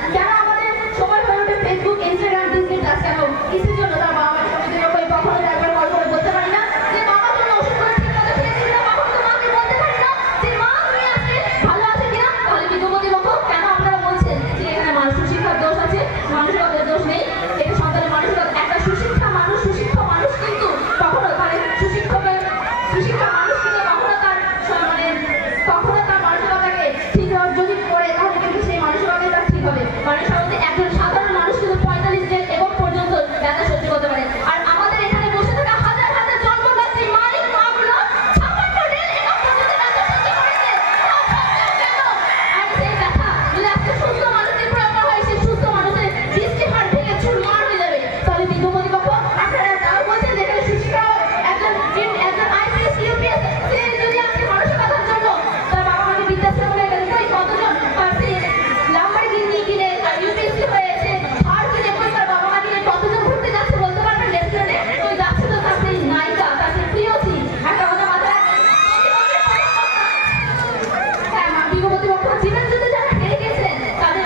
না। কেন আমাদের সময় হয়ে ওঠে ফেসবুক, ইনস্টাগ্রাম, ডিজনি প্লাস, কেন কিসের জন্য তার বাবা মায়ের সঙ্গে ওই কখনো একবার কল করে বলতে পারি না যে বাবা তুমি ওষুধ করে ঠিক মতো খেয়েছিস না, কখনো তো মাকে বলতে পারি না যে মা তুমি আজকে ভালো আছে কিনা। তাহলে বিদ্যুৎ পক্ষ কেন আপনারা বলছেন যে এখানে মানুষ সুশিক্ষার দোষ আছে? মানসিকতার দোষ নেই, এটা সন্তানের মানসিকতা। একটা সুশিক্ষা মানুষ, সুশিক্ষিত মানুষ কিন্তু কখনো তার সুশিক্ষা মানুষ কিন্তু কখনো তার মানে কখনো তার মানসিকতাকে ঠিক যদি করে তাহলে কিন্তু সেই মানসিকতাই তার ঠিক হবে। মানে সাধারণত একজন সাধারণ মানুষ কিন্তু 45 দিন এবং পর্যন্ত ব্যথা সহ্য করতে পারে। আর আমাদের এখানে বসে থাকা হাজার হাজার জন্মদাত্রী মালিক মাগুলো 56 দিন এবং পর্যন্ত ব্যথা সহ্য করেছে। আর সেই ব্যথা যদি আজকে সুস্থ মানুষের প্রয়োগ হয়, সেই সুস্থ মানুষের দৃষ্টি হার ভেঙে চুরমার হয়ে যাবে। তাহলে বিদ্যুৎ পক্ষ আপনারা তারা বলছেন যে এখানে সুশিক্ষা একজন আইপিএস ইউপিএস সে যদি আজকে মানসিকতার জন্য তার বাবা মাকে বৃদ্ধাশ্রমে রেখে দেয়, কতজন তার সে লাম্বরগিনি কিনে আর ইউপিএসসি হয়েছে আর কিনে তার বাবা মা নিয়ে কতজন ঘুরতে যাচ্ছে বলতে পারবেন রেস্টুরেন্টে? তো যাচ্ছে তো তার সেই নায়িকা, তার সেই প্রিয়সী। একটা কথা মাথায় হ্যাঁ, বিগত পক্ষ জীবন যুদ্ধে যারা হেরে গেছেন তাদের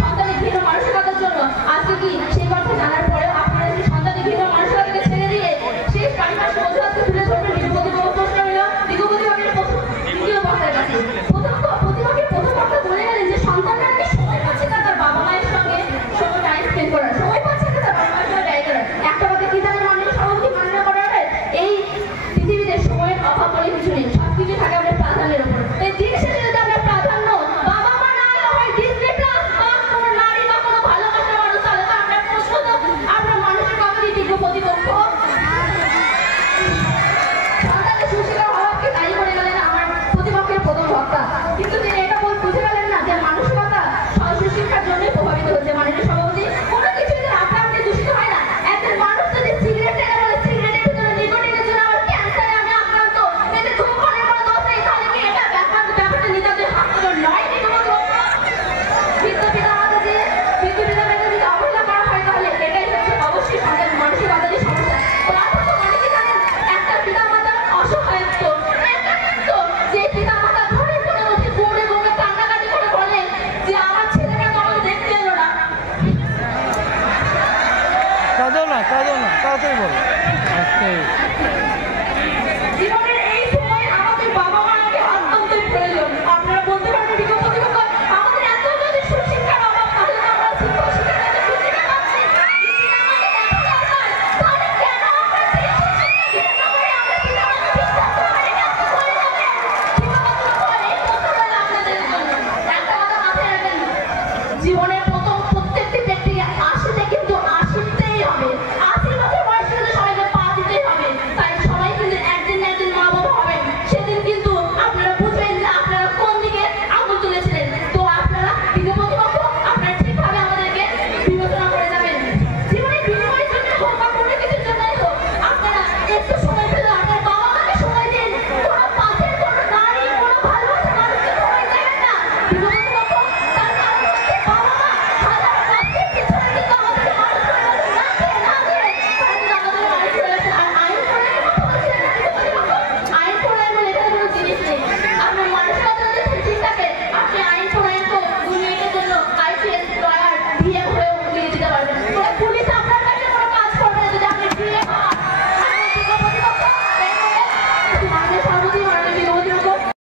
সন্তানের ভিন্ন মানসিকতার জন্য আজকে কি সেই কথা জানার পরেও আপনারা কি সন্তানের ভিন্ন মানসিকতাকে ছেড়ে দিয়ে শেষ পারিপার্শ্বিক অজুহাতকে তুলে ধরবেন? বিগত প্রশ্ন হইল বিগত দ্বিতীয় বক্তার কাছে। প্রতিপক্ষের প্রথম বক্তা বলে গেলেন যে সন্তানরা কি সময় পাচ্ছে না তার বাবা মায়ের সঙ্গে সময় টাইম স্পেন্ড করার, সময় পাচ্ছে না তার বাবা মায়ের সঙ্গে ব্যয় করার। একটা কথা কি জানেন মাননীয় সভাপতি, মাননীয় করার এই পৃথিবীতে সময়ের অভাব বলে কিছু নেই, সবকিছু থাকে আমাদের প্রাধান্যের উপর। এই দিন শেষে যদি আমরা প্রাধান্য বাবা মা না হয় ডিজনি প্লাস বা কোনো নারী বা কোনো ভালোবাসার মানুষ, তাহলে তো আমরা প্রশ্ন তো আমরা মানুষের কতই তীব্র প্রতিপক্ষ। সন্তানের সুশিক্ষার অভাবকে দায়ী করে গেলেন আমার প্রতিপক্ষের প্রথম বক্তা, কিন্তু তিনি এটা বুঝে গেলেন না যে মানসিকতা সুশিক্ষার জন্য প্রভাবিত হচ্ছে। মাননীয় সভাপতি কোনো কিছু যদি আপনি দূষিত হয় না, একজন মানুষ যদি সিগারেট টেনে বলে সিগারেটের ভিতরে নিকোটিনের জন্য আমার ক্যান্সারে আমি আক্রান্ত, এতে ধূমপানের কোনো দোষ নেই, তাহলে কি এটা ব্যাপারটা নিতান্তই হাস্যকর নয়? বিদ্যুৎপিতা মাতা যদি অবহেলা করা হয় তাহলে এটাই হচ্ছে অবশ্যই সন্তানের মানসিকতারই সমস্যা। একটা পিতা মাতার অসহায়ত্ব, যে পিতা মাতা ঘরের কোণে বসে গৌড়ে গৌড়ে কান্নাকাটি করে বলেন যে আমার ছেলেটা তো আমাকে দেখতে এলো না। কাঁদো না, তাড়াতাড়ি বলো।